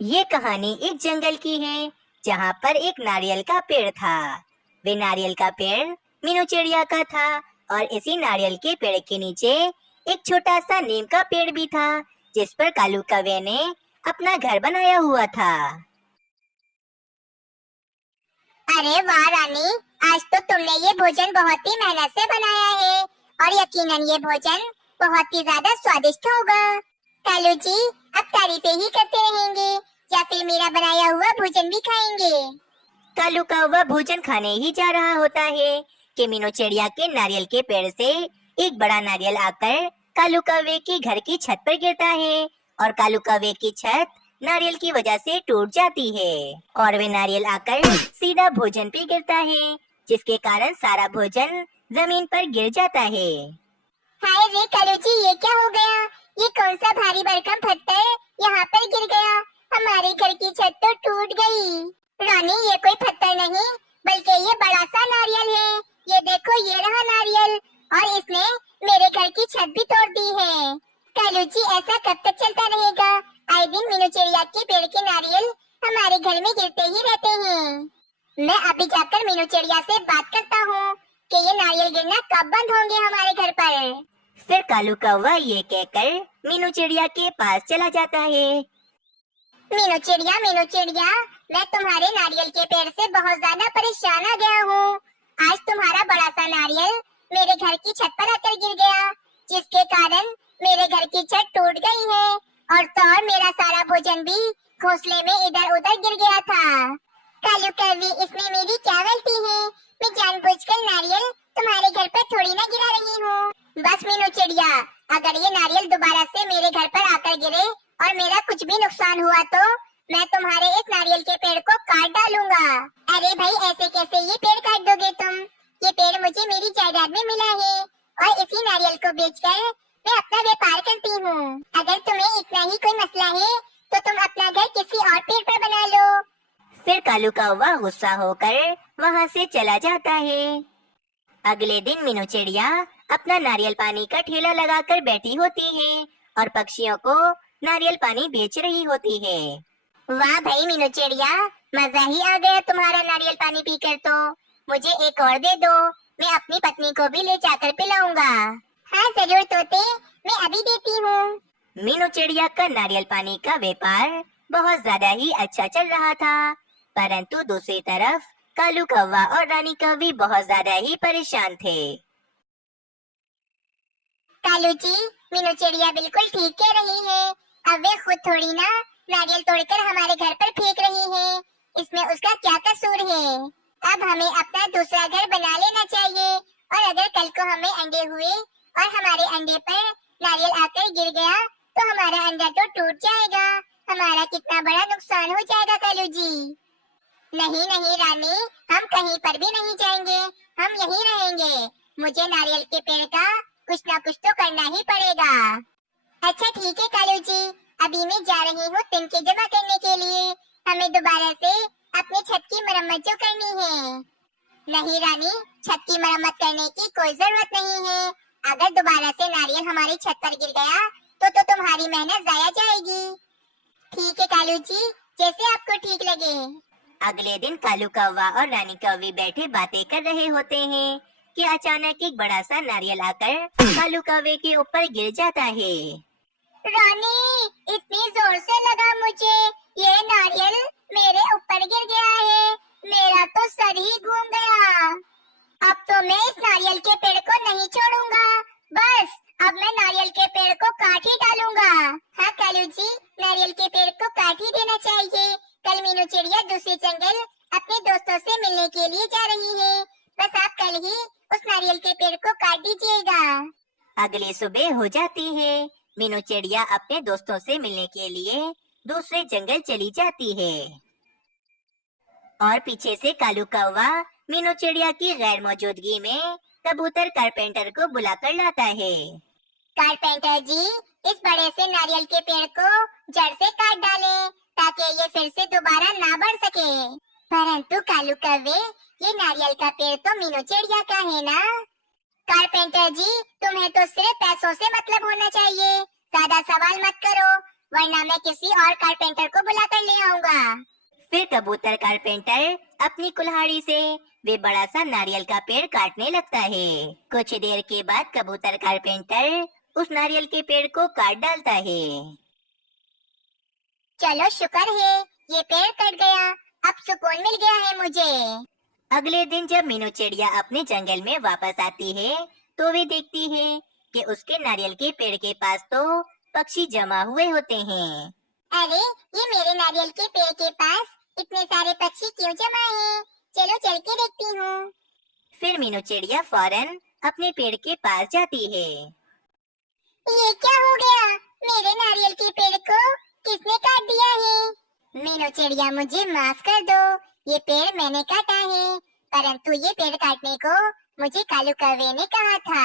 ये कहानी एक जंगल की है जहाँ पर एक नारियल का पेड़ था। वे नारियल का पेड़ मीनू चिड़िया का था और इसी नारियल के पेड़ के नीचे एक छोटा सा नीम का पेड़ भी था जिस पर कालू कौवे ने अपना घर बनाया हुआ था। अरे वाह रानी, आज तो तुमने ये भोजन बहुत ही मेहनत से बनाया है और यकीनन ये भोजन बहुत ही ज्यादा स्वादिष्ट होगा। कालू जी, अब तारीफें ही करते रहेंगे या फिर मेरा बनाया हुआ भोजन भी खाएंगे? कालू कौवा भोजन खाने ही जा रहा होता है कि मीनू चिड़िया के नारियल के पेड़ से एक बड़ा नारियल आकर कालू कौवे के घर की छत पर गिरता है और कालू कौवे की छत नारियल की वजह से टूट जाती है और वे नारियल आकर सीधा भोजन पे गिरता है जिसके कारण सारा भोजन जमीन पर गिर जाता है। हाय रे कालू जी, ये क्या हो गया? ये कौन सा भारी भरकम पत्थर यहाँ पर गिर गया? हमारे घर की छत तो टूट गई। रानी, ये कोई पत्थर नहीं बल्कि ये बड़ा सा नारियल है। ये देखो, ये रहा नारियल और इसने मेरे घर की छत भी तोड़ दी है। कालू जी, ऐसा कब तक चलता रहेगा? आए दिन मीनू चिड़िया के पेड़ के नारियल हमारे घर में गिरते ही रहते हैं। मैं अभी जाकर मीनू चिड़िया से बात करता हूँ कि ये नारियल गिरना कब बंद होंगे हमारे घर पर। फिर कालू कौवा ये कहकर मीनू चिड़िया के पास चला जाता है। मीनू चिड़िया, मैं तुम्हारे नारियल के पेड़ से बहुत ज्यादा परेशान आ गया हूँ। आज तुम्हारा बड़ा सा नारियल मेरे घर की छत पर आकर गिर गया, जिसके कारण मेरे घर की छत टूट गई है और मेरा सारा भोजन भी घोंसले में इधर उधर गिर गया था। कालू कौवे, इसमें मेरी क्या गलती है? मैं जानबूझकर नारियल तुम्हारे घर पर थोड़ी ना गिरा रही हूँ। बस मीनू चिड़िया, अगर ये नारियल दोबारा से मेरे घर पर आकर गिरे और मेरा कुछ भी नुकसान हुआ तो मैं तुम्हारे इस नारियल के पेड़ को काट डालूंगा। अरे भाई, ऐसे कैसे ये पेड़ काट दोगे तुम? ये पेड़ मुझे मेरी जायदाद में मिला है और इसी नारियल को बेचकर मैं अपना व्यापार करती हूँ। अगर तुम्हें इतना ही कोई मसला है तो तुम अपना घर किसी और पेड़ पर बना लो। फिर कालू कौवा गुस्सा होकर वहाँ से चला जाता है। अगले दिन मीनू चिड़िया अपना नारियल पानी का ठेला लगाकर बैठी होती है और पक्षियों को नारियल पानी बेच रही होती है। वाह भाई मीनू चिड़िया, मजा ही आ गया तुम्हारा नारियल पानी पीकर तो। मुझे एक और दे दो, मैं अपनी पत्नी को भी ले जाकर पिलाऊंगा। हाँ जरूर तोते, मैं अभी देती हूँ। मीनू चिड़िया का नारियल पानी का व्यापार बहुत ज्यादा ही अच्छा चल रहा था, परंतु दूसरी तरफ कालू कौवा और रानी कौवी बहुत ज्यादा ही परेशान थे। कालू जी, मीनू चिड़िया बिल्कुल ठीक कह रही है। अब वे खुद थोड़ी ना नारियल तोड़कर हमारे घर पर फेंक रही है। इसमें उसका क्या कसूर है? अब हमें अपना दूसरा घर बना लेना चाहिए और अगर कल को हमें अंडे हुए और हमारे अंडे पर नारियल आकर गिर गया तो हमारा अंडा तो टूट जाएगा। हमारा कितना बड़ा नुकसान हो जाएगा कालू जी। नहीं नहीं रानी, हम कहीं पर भी नहीं जाएंगे, हम यहीं रहेंगे। मुझे नारियल के पेड़ का कुछ ना कुछ तो करना ही पड़ेगा। अच्छा ठीक है कालू जी, अभी मैं जा रही हूँ तिनके जमा करने के लिए। हमें दोबारा से अपनी छत की मरम्मत जो करनी है। नहीं रानी, छत की मरम्मत करने की कोई जरूरत नहीं है। अगर दोबारा से नारियल हमारी छत पर गिर गया तो तुम्हारी मेहनत जाया जाएगी। ठीक है कालू जी, जैसे आपको ठीक लगे। अगले दिन कालू कौवा और रानी कौवी बैठे बातें कर रहे होते हैं कि अचानक एक बड़ा सा नारियल आकर कालू कौवे के ऊपर गिर जाता है। रानी, इतनी जोर से लगा मुझे, ये नारियल मेरे ऊपर गिर गया है। मेरा तो सर ही घूम गया। अब तो मैं इस नारियल के पेड़ को नहीं छोड़ूंगा। बस अब मैं नारियल के पेड़ को काट ही डालूंगा। हाँ कालू जी, नारियल के पेड़ को काट ही देना चाहिए। कल मीनू चिड़िया दूसरे जंगल अपने दोस्तों से मिलने के लिए जा रही है। बस आप कल ही उस नारियल के पेड़ को काट दीजिएगा। अगली सुबह हो जाती है। मीनू चिड़िया अपने दोस्तों से मिलने के लिए दूसरे जंगल चली जाती है और पीछे से कालू कौवा मीनू चिड़िया की गैर मौजूदगी में कबूतर कारपेंटर को बुलाकर लाता है। कारपेंटर जी, इस बड़े से नारियल के पेड़ को जड़ से काट डालें ताकि ये फिर से दोबारा ना बढ़ सके। परंतु कालू कौवे, ये नारियल का पेड़ तो मीनू चिड़िया का है ना? कारपेंटर जी, तुम्हें तो सिर्फ पैसों से मतलब होना चाहिए। ज्यादा सवाल मत करो। वरना मैं किसी और कारपेंटर को बुलाकर ले आऊंगा। फिर कबूतर कारपेंटर अपनी कुल्हाड़ी से वे बड़ा सा नारियल का पेड़ काटने लगता है। कुछ देर के बाद कबूतर कारपेंटर उस नारियल के पेड़ को काट डालता है। चलो शुक्र है ये पेड़ कट गया, अब सुकून मिल गया है मुझे। अगले दिन जब मीनू चिड़िया अपने जंगल में वापस आती है तो वे देखती है कि उसके नारियल के पेड़ के पास तो पक्षी जमा हुए होते हैं। अरे ये मेरे नारियल के पेड़ के पास इतने सारे पक्षी क्यों जमा हैं? चलो चल के देखती हूँ। फिर मीनू चिड़िया फौरन अपने पेड़ के पास जाती है। ये क्या हो गया? मेरे नारियल के पेड़ को किसने काट दिया है? मीनू चिड़िया मुझे माफ कर दो, ये पेड़ मैंने काटा है, परंतु ये पेड़ काटने को मुझे कालू कौवे ने कहा था।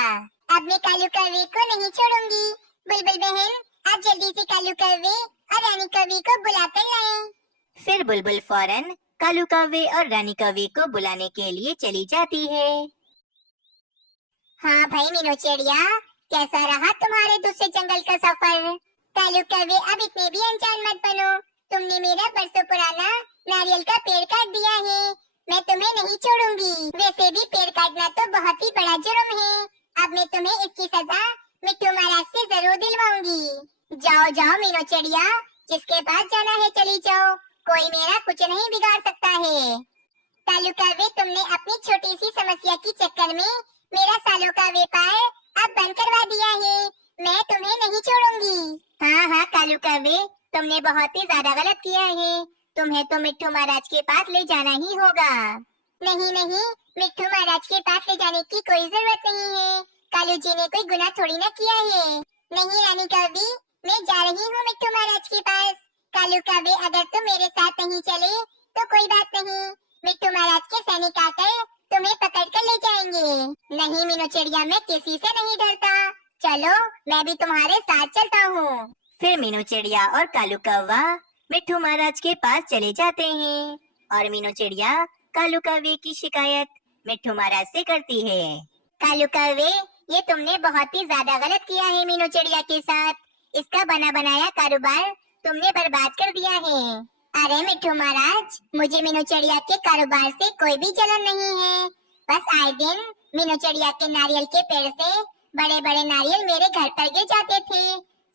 अब मैं कालू कौवे को नहीं छोड़ूंगी। बुलबुल बहन, आप जल्दी से कालू कौवे और रानी कौवे को बुलाकर लाएं। फिर बुलबुल फौरन कालू कौवे और रानी कौवे को बुलाने के लिए चली जाती है। हाँ भाई मीनू चिड़िया, कैसा रहा तुम्हारे दूसरे जंगल का सफर? कालू कौवे, अब इतने भी अनजान मत बनो। तुमने मेरा बरसों पुराना नारियल का पेड़ काट दिया है, मैं तुम्हें नहीं छोड़ूंगी। वैसे भी पेड़ काटना तो बहुत ही बड़ा जुर्म है। अब मैं तुम्हें इसकी सजा मिट्टू महाराज से जरूर दिलवाऊंगी। जाओ जाओ मीनू चिड़िया, जिसके पास जाना है चली जाओ, कोई मेरा कुछ नहीं बिगाड़ सकता है। कालू कौवे, तुमने अपनी छोटी सी समस्या के चक्कर में मेरा सालों का व्यापार अब बंद करवा दिया है। मैं तुम्हें नहीं छोड़ूंगी। हाँ हाँ कालू कौवे, तुमने बहुत ही ज्यादा गलत किया है। तुम्हें तो मिट्टू महाराज के पास ले जाना ही होगा। नहीं नहीं, मिट्टू महाराज के पास ले जाने की कोई जरूरत नहीं है। कालू जी ने कोई गुनाह थोड़ी ना किया है। नहीं रानी कौवे, मैं जा रही हूँ मिट्टू महाराज के पास। कालू कौवे, अगर तुम मेरे साथ नहीं चले तो कोई बात नहीं, मिट्टू महाराज के सैनिक आकर तुम्हें पकड़ कर ले जाएंगे। नहीं मीनू चिड़िया, मैं किसी से नहीं डरता। चलो मैं भी तुम्हारे साथ चलता हूँ। फिर मीनू चिड़िया और कालू कौवा मिट्टू महाराज के पास चले जाते हैं और मीनू चिड़िया कालू कौवे की शिकायत मिट्टू महाराज से करती है। कालू कौवे, ये तुमने बहुत ही ज्यादा गलत किया है मीनू चिड़िया के साथ। इसका बना बनाया कारोबार तुमने बर्बाद कर दिया है। अरे मिट्टू महाराज, मुझे मीनू चिड़िया के कारोबार से कोई भी जलन नहीं है। बस आए दिन मीनू चिड़िया के नारियल के पेड़ से बड़े बड़े नारियल मेरे घर पर गिर जाते थे,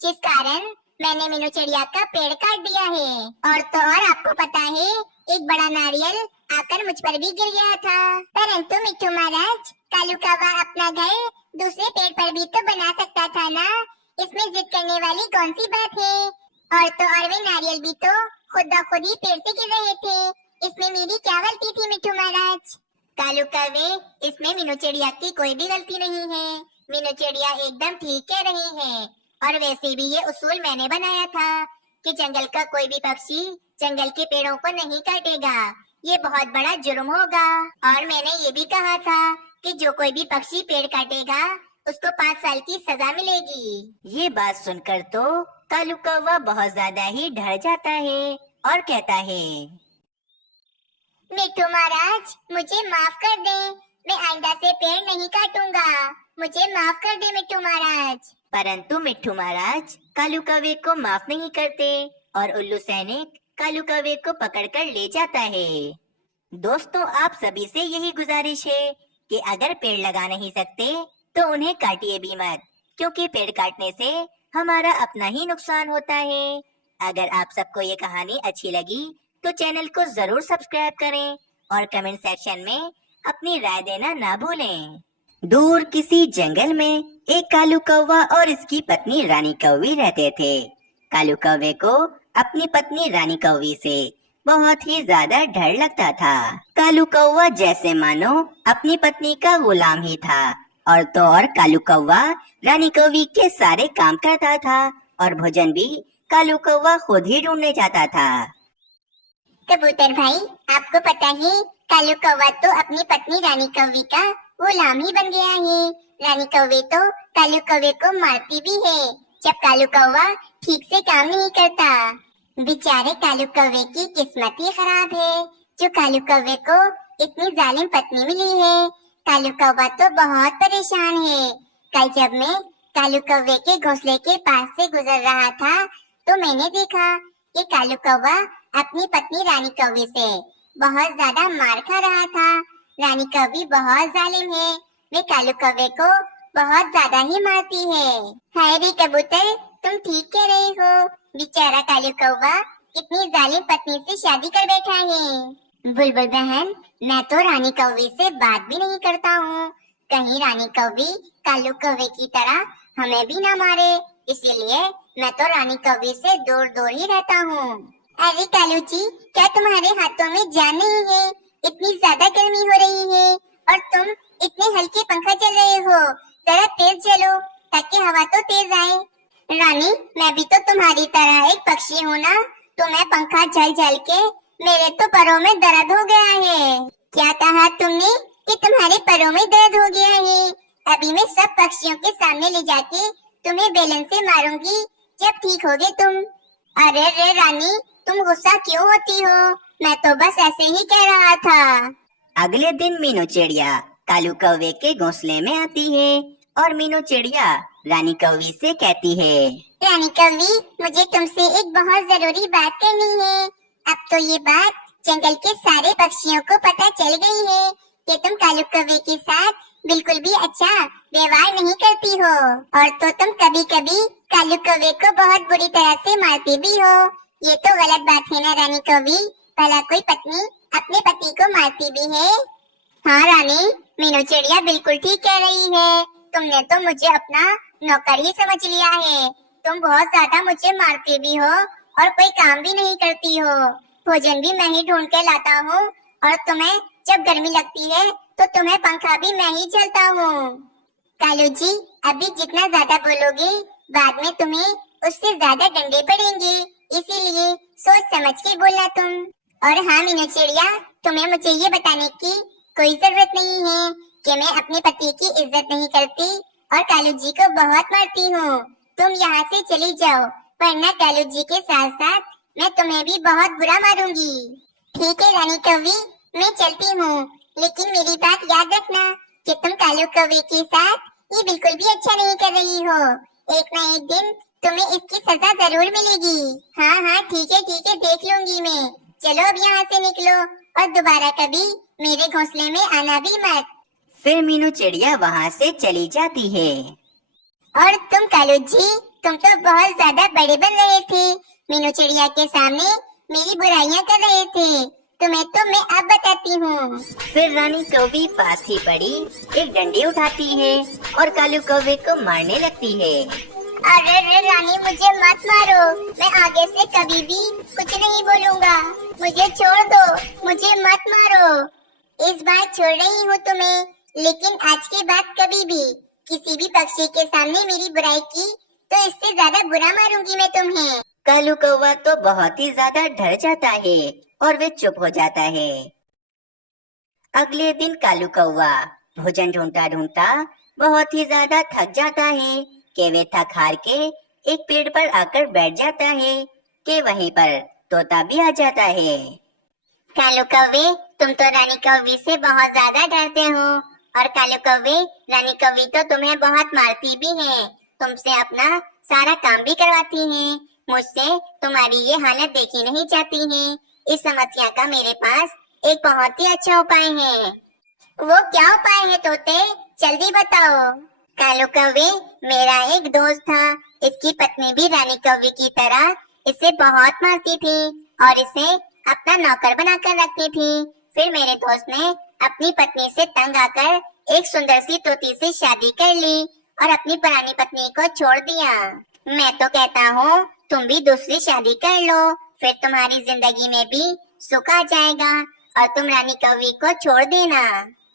जिस कारण मैंने मीनू चिड़िया का पेड़ काट दिया है। और तो और आपको पता है, एक बड़ा नारियल आकर मुझ पर भी गिर गया था। परंतु मिट्टू महाराज, कालू कौवा अपना घर दूसरे पेड़ पर भी तो बना सकता था ना। इसमें जिद करने वाली कौन सी बात है? और तो और वे नारियल भी तो खुद ब खुद ही पेड़ से गिर रहे थे। इसमें मेरी क्या गलती थी मिट्टू महाराज? कालू कौवे, इसमें मीनू चिड़िया की कोई भी गलती नहीं है। मीनू चिड़िया एकदम ठीक कह रही है। और वैसे भी ये उसूल मैंने बनाया था कि जंगल का कोई भी पक्षी जंगल के पेड़ों को नहीं काटेगा, ये बहुत बड़ा जुर्म होगा। और मैंने ये भी कहा था कि जो कोई भी पक्षी पेड़ काटेगा उसको 5 साल की सजा मिलेगी। ये बात सुनकर तो कालू कौवा बहुत ज्यादा ही डर जाता है और कहता है, मिट्टू महाराज, मुझे माफ कर दे, मैं आइंदा से पेड़ नहीं काटूंगा। मुझे माफ कर दे मिट्टू महाराज। परंतु मिट्टू महाराज कालू कौवे को माफ नहीं करते और उल्लू सैनिक कालू कौवे को पकड़कर ले जाता है। दोस्तों, आप सभी से यही गुजारिश है कि अगर पेड़ लगा नहीं सकते तो उन्हें काटिए भी मत, क्योंकि पेड़ काटने से हमारा अपना ही नुकसान होता है। अगर आप सबको ये कहानी अच्छी लगी तो चैनल को जरूर सब्सक्राइब करें और कमेंट सेक्शन में अपनी राय देना ना भूलें। दूर किसी जंगल में एक कालू कौवा और इसकी पत्नी रानी कौवी रहते थे। कालू कौवे को अपनी पत्नी रानी कौवी से बहुत ही ज्यादा डर लगता था। कालू कौवा जैसे मानो अपनी पत्नी का गुलाम ही था। और तो और कालू कौवा रानी कौवी के सारे काम करता था और भोजन भी कालू कौवा खुद ही ढूंढने जाता था। कबूतर भाई, आपको पता है कालू कौवा तो अपनी पत्नी रानी कौवी का गुलाम ही बन गया है। रानी कौवे तो कालू कौवे को मारती भी है जब कालू कौवा ठीक से काम नहीं करता। बेचारे कालू कौवे की किस्मत ही खराब है जो कालू कौवे को इतनी जालिम पत्नी मिली है। कालू कौवा तो बहुत परेशान है। कल जब मैं कालू कौवे के घोंसले के पास से गुजर रहा था तो मैंने देखा कि कालू कौवा अपनी पत्नी रानी कौवे से बहुत ज्यादा मार खा रहा था। रानी कौवी बहुत जालिम है, वे कालू कौवे को बहुत ज्यादा ही मारती है। हाय रे कबूतर, तुम ठीक कह रहे हो, बेचारा कालू कौवा कितनी जालिम पत्नी से शादी कर बैठा है। बुलबुल बहन, मैं तो रानी कौवी से बात भी नहीं करता हूँ, कहीं रानी कौवी कालू कौवे की तरह हमें भी ना मारे, इसीलिए मैं तो रानी कौवी से दूर दूर ही रहता हूँ। अरे कालू जी, क्या तुम्हारे हाथों में जान नहीं है? इतनी ज्यादा गर्मी हो रही है और तुम इतने हल्के पंखा चल रहे हो, जरा तेज चलो ताकि हवा तो तेज आए। रानी, मैं भी तो तुम्हारी तरह एक पक्षी हूँ ना, तो मैं पंखा झल झल के मेरे तो पैरों में दर्द हो गया है। क्या कहा तुमने कि तुम्हारे पैरों में दर्द हो गया है? अभी मैं सब पक्षियों के सामने ले जाके तुम्हें बेलन से मारूंगी जब ठीक होगे तुम। अरे रे रानी, तुम गुस्सा क्यों होती हो? मैं तो बस ऐसे ही कह रहा था। अगले दिन मीनू चिड़िया कालू कौवे के घोंसले में आती है और मीनू चिड़िया रानी कौवी से कहती है, रानी कौवी, मुझे तुमसे एक बहुत जरूरी बात करनी है। अब तो ये बात जंगल के सारे पक्षियों को पता चल गई है कि तुम कालू कौवे के साथ बिल्कुल भी अच्छा व्यवहार नहीं करती हो, और तो तुम कभी कभी कालू कौवे को बहुत बुरी तरह से मारती भी हो। ये तो गलत बात है ना रानी कौवी? भला कोई पत्नी अपने पति को मारती भी है? हाँ रानी, मीनू चिड़िया बिल्कुल ठीक कह रही है। तुमने तो मुझे अपना नौकर ही समझ लिया है। तुम बहुत ज्यादा मुझे मारती भी हो और कोई काम भी नहीं करती हो। भोजन भी मैं ही ढूंढ के लाता हूँ, और तुम्हें जब गर्मी लगती है तो तुम्हें पंखा भी मैं ही झलता हूँ। कालू जी, अभी जितना ज्यादा बोलोगे बाद में तुम्हें उससे ज्यादा डंडे पड़ेंगे, इसीलिए सोच समझ के बोलना तुम। और हाँ मीनू चिड़िया, तुम्हें मुझे ये बताने की कोई जरूरत नहीं है कि मैं अपने पति की इज्जत नहीं करती और कालू जी को बहुत मारती हूँ। तुम यहाँ से चली जाओ, वरना कालू जी के साथ साथ मैं तुम्हें भी बहुत बुरा मारूंगी। ठीक है रानी कौवी, मैं चलती हूँ, लेकिन मेरी बात याद रखना कि तुम कालू कौवे के साथ ये बिल्कुल भी अच्छा नहीं कर रही हो। एक ना एक दिन तुम्हें इसकी सजा जरूर मिलेगी। हाँ हाँ ठीक है, देख लूंगी मैं। चलो अब यहाँ से निकलो और दोबारा कभी मेरे घोंसले में आना भी मत। फिर मीनू चिड़िया वहाँ से चली जाती है। और तुम कालू जी, तुम तो बहुत ज्यादा बड़े बन रहे थे, मीनू चिड़िया के सामने मेरी बुराइयां कर रहे थे। तुम्हें तो मैं अब बताती हूँ। फिर रानी कौवी पास ही पड़ी एक डंडी उठाती है और कालू कौवे को मारने लगती है। अरे रे रानी, मुझे मत मारो, मैं आगे से कभी भी कुछ नहीं बोलूँगा। मुझे छोड़ दो, मुझे मत मारो। इस बार छोड़ रही हूँ तुम्हें, लेकिन आज के बाद कभी भी किसी भी पक्षी के सामने मेरी बुराई की तो इससे ज्यादा बुरा मारूंगी मैं तुम्हें। कालू कौवा तो बहुत ही ज्यादा डर जाता है और वे चुप हो जाता है। अगले दिन कालू कौवा भोजन ढूंढता ढूंढता बहुत ही ज्यादा थक जाता है कि वे थक हार के एक पेड़ पर आकर बैठ जाता है कि वहीं पर तोता भी आ जाता है। कालू कौवे, तुम तो रानी कौवी से बहुत ज्यादा डरते हो, और कालू कौवे, रानी कौवी तो तुम्हें बहुत मारती भी है, तुमसे अपना सारा काम भी करवाती है। मुझसे तुम्हारी ये हालत देखी नहीं जाती है। इस समस्या का मेरे पास एक बहुत ही अच्छा उपाय है। वो क्या उपाय है तोते? जल्दी बताओ। कालू कौवे, मेरा एक दोस्त था, इसकी पत्नी भी रानी कौवी की तरह इसे बहुत मारती थी और इसे अपना नौकर बनाकर रखती थी। फिर मेरे दोस्त ने अपनी पत्नी से तंग आकर एक सुंदर सी तोती से शादी कर ली और अपनी पुरानी पत्नी को छोड़ दिया। मैं तो कहता हूँ तुम भी दूसरी शादी कर लो, फिर तुम्हारी जिंदगी में भी सुख आ जाएगा और तुम रानी कौवी को छोड़ देना।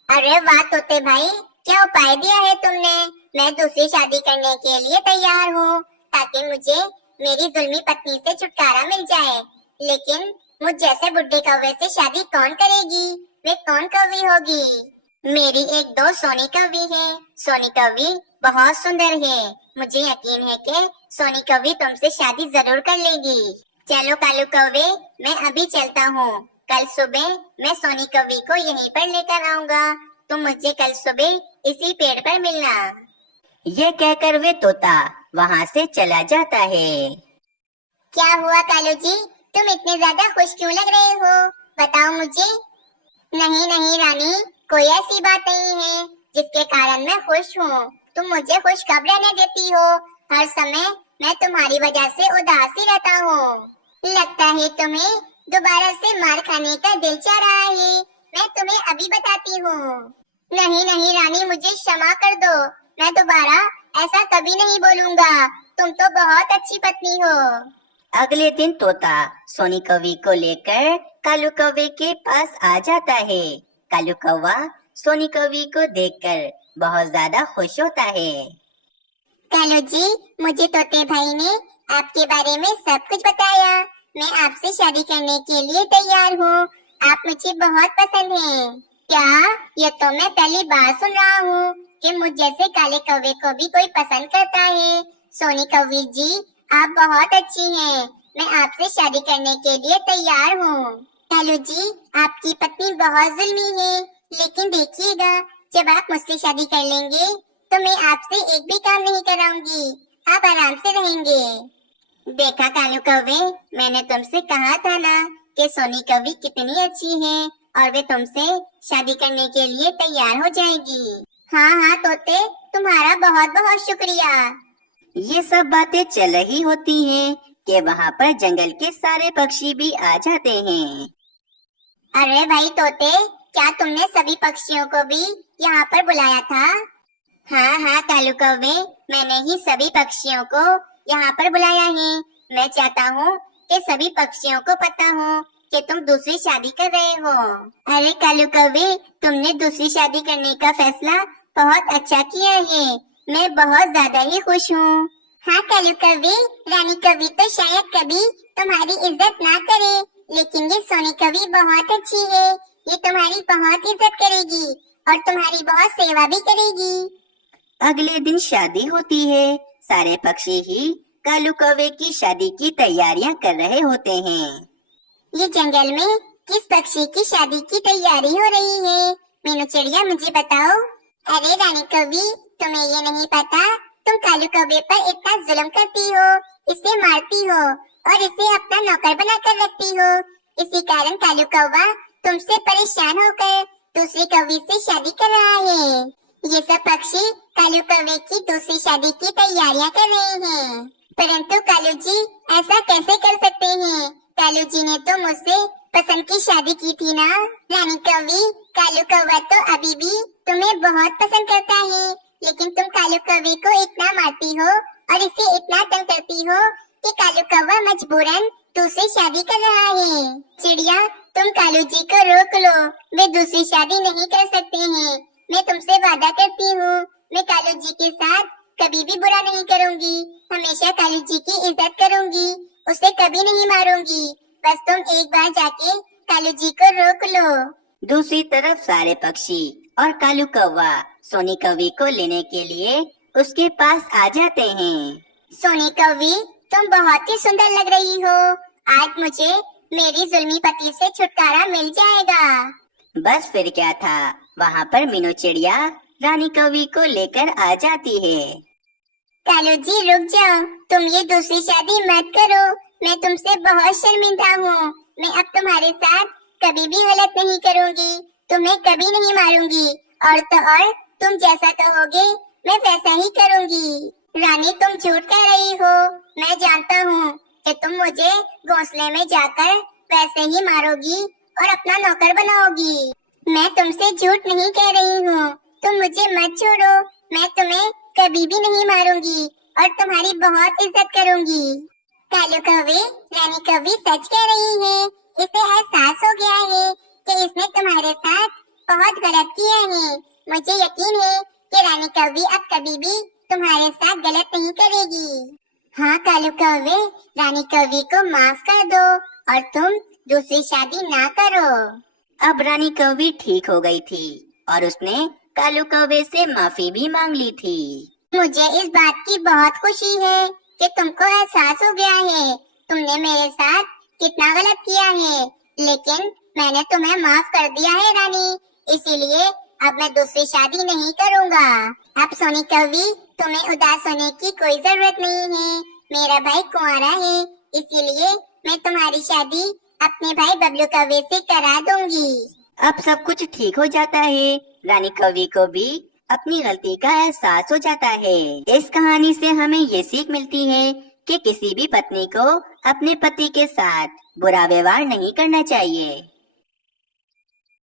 अरे वाह तोते भाई, क्या उपाय दिया है तुमने। मैं दूसरी शादी करने के लिए तैयार हूँ ताकि मुझे मेरी जुल्मी पत्नी से छुटकारा मिल जाए। लेकिन मुझ जैसे बुड्ढे कौवे से शादी कौन करेगी? वे कौन कौवी होगी? मेरी एक दोस्त सोनी कौवी है। सोनी कौवी बहुत सुंदर है। मुझे यकीन है कि सोनी कौवी तुमसे शादी जरूर कर लेगी। चलो कालू कौवे, मैं अभी चलता हूँ। कल सुबह मैं सोनी कौवी को यहीं पर लेकर आऊंगा। तुम मुझे कल सुबह इसी पेड़ पर मिलना। ये कहकर वे तोता वहाँ से चला जाता है। क्या हुआ कालू जी, तुम इतने ज्यादा खुश क्यों लग रहे हो, बताओ मुझे। नहीं नहीं रानी, कोई ऐसी बात नहीं है जिसके कारण मैं खुश हूँ। तुम मुझे खुश कब रहने देती हो, हर समय मैं तुम्हारी वजह से उदास ही रहता हूँ। लगता है तुम्हें दोबारा से मार खाने का दिल चाह रहा है, मैं तुम्हें अभी बताती हूँ। नहीं नहीं रानी, मुझे क्षमा कर दो, मैं दोबारा ऐसा कभी नहीं बोलूँगा, तुम तो बहुत अच्छी पत्नी हो। अगले दिन तोता सोनी कौवी को लेकर कालू कौवे के पास आ जाता है। कालू कौवा सोनी कौवी को देखकर बहुत ज्यादा खुश होता है। कालू जी, मुझे तोते भाई ने आपके बारे में सब कुछ बताया, मैं आपसे शादी करने के लिए तैयार हूँ, आप मुझे बहुत पसंद हैं। क्या, ये तो मैं पहली बार सुन रहा हूँ कि मुझ जैसे काले कौवे को भी कोई पसंद करता है। सोनी कौवी जी, आप बहुत अच्छी हैं, मैं आपसे शादी करने के लिए तैयार हूँ। कालू जी, आपकी पत्नी बहुत जुल्मी है, लेकिन देखिएगा, जब आप मुझसे शादी कर लेंगे तो मैं आपसे एक भी काम नहीं कराऊंगी, आप आराम से रहेंगे। देखा कालू कौवे, मैंने तुमसे कहा था ना कि सोनी कौवी कितनी अच्छी है और वे तुमसे शादी करने के लिए तैयार हो जाएगी। हाँ हाँ तोते, तुम्हारा बहुत बहुत शुक्रिया। ये सब बातें चल रही होती हैं कि वहाँ पर जंगल के सारे पक्षी भी आ जाते हैं। अरे भाई तोते, क्या तुमने सभी पक्षियों को भी यहाँ पर बुलाया था? हाँ हाँ कालू कौवे, मैंने ही सभी पक्षियों को यहाँ पर बुलाया है। मैं चाहता हूँ कि सभी पक्षियों को पता हो कि तुम दूसरी शादी कर रहे हो। अरे कालू कौवे, तुमने दूसरी शादी करने का फैसला बहुत अच्छा किया है, मैं बहुत ज्यादा ही खुश हूँ। हाँ कालू कौवे, रानी कौवी तो शायद कभी तुम्हारी इज्जत ना करे, लेकिन ये सोनी कौवी बहुत अच्छी है, ये तुम्हारी बहुत इज्जत करेगी और तुम्हारी बहुत सेवा भी करेगी। अगले दिन शादी होती है। सारे पक्षी ही कालू कौवे की शादी की तैयारियां कर रहे होते हैं। ये जंगल में किस पक्षी की शादी की तैयारी हो रही है, मीनू चिड़िया मुझे बताओ। अरे रानी कौवी, तुम्हें ये नहीं पता, तुम कालू कौवे पर इतना जुल्म करती हो, इसे मारती हो और इसे अपना नौकर बनाकर रखती हो। इसी कारण कालू कौवा तुमसे परेशान होकर दूसरी कौवी से शादी कर रहा है। ये सब पक्षी कालू कौवे की दूसरी शादी की तैयारियां कर रहे हैं, परंतु कालू जी ऐसा कैसे कर सकते हैं? कालू जी ने तो मुझसे पसंद की शादी की थी ना। रानी कौवी, कालू कौवा तो अभी भी तुम्हें बहुत पसंद करता है, लेकिन तुम कालू कौवे को इतना मारती हो और इसे इतना तंग करती हो कि कालू कौवा मजबूरन दूसरी शादी कर रहा है। चिड़िया, तुम कालू जी को रोक लो, वे दूसरी शादी नहीं कर सकते हैं। मैं तुमसे वादा करती हूँ, मैं कालू जी के साथ कभी भी बुरा नहीं करूँगी, हमेशा कालू जी की इज्जत करूँगी, उसे कभी नहीं मारूंगी। बस तुम एक बार जाके कालू जी को रोक लो। दूसरी तरफ सारे पक्षी और कालू कौवा सोनी कौवी को लेने के लिए उसके पास आ जाते हैं। सोनी कौवी, तुम बहुत ही सुंदर लग रही हो, आज मुझे मेरी जुल्मी पति से छुटकारा मिल जाएगा। बस फिर क्या था, वहाँ पर मीनू चिड़िया रानी कौवी को लेकर आ जाती है। कालू जी रुक जाओ, तुम ये दूसरी शादी मत करो, मैं तुमसे बहुत शर्मिंदा हूँ। मैं अब तुम्हारे साथ कभी भी गलत नहीं करूँगी, तुम्हें कभी नहीं मारूंगी, और तो और तुम जैसा कहोगे मैं वैसा ही करूँगी। रानी तुम झूठ कह रही हो, मैं जानता हूँ कि तुम मुझे घोंसले में जाकर वैसे ही मारोगी और अपना नौकर बनाओगी। मैं तुमसे झूठ नहीं कह रही हूँ, तुम मुझे मत छोड़ो, मैं तुम्हें कभी भी नहीं मारूंगी और तुम्हारी बहुत इज्जत करूंगी। कालू कौवे, रानी कौवी सच कह रही है, इसे एहसास हो गया है कि इसने तुम्हारे साथ बहुत गलत किया है। मुझे यकीन है कि रानी कौवी अब कभी भी तुम्हारे साथ गलत नहीं करेगी। हाँ कालू कौवे, रानी कौवी को माफ कर दो और तुम दूसरी शादी ना करो। अब रानी कौवी ठीक हो गई थी और उसने कालू कौवे से माफी भी मांग ली थी। मुझे इस बात की बहुत खुशी है कि तुमको एहसास हो गया है तुमने मेरे साथ कितना गलत किया है, लेकिन मैंने तुम्हें माफ कर दिया है रानी, इसीलिए अब मैं दूसरी शादी नहीं करूँगा। अब सोनी कौवी, तुम्हें उदास होने की कोई जरूरत नहीं है, मेरा भाई कुंवारा है, इसीलिए मैं तुम्हारी शादी अपने भाई बबलू कौवे से करा दूंगी। अब सब कुछ ठीक हो जाता है। रानी कौवी को भी अपनी गलती का एहसास हो जाता है। इस कहानी से हमें ये सीख मिलती है कि किसी भी पत्नी को अपने पति के साथ बुरा व्यवहार नहीं करना चाहिए।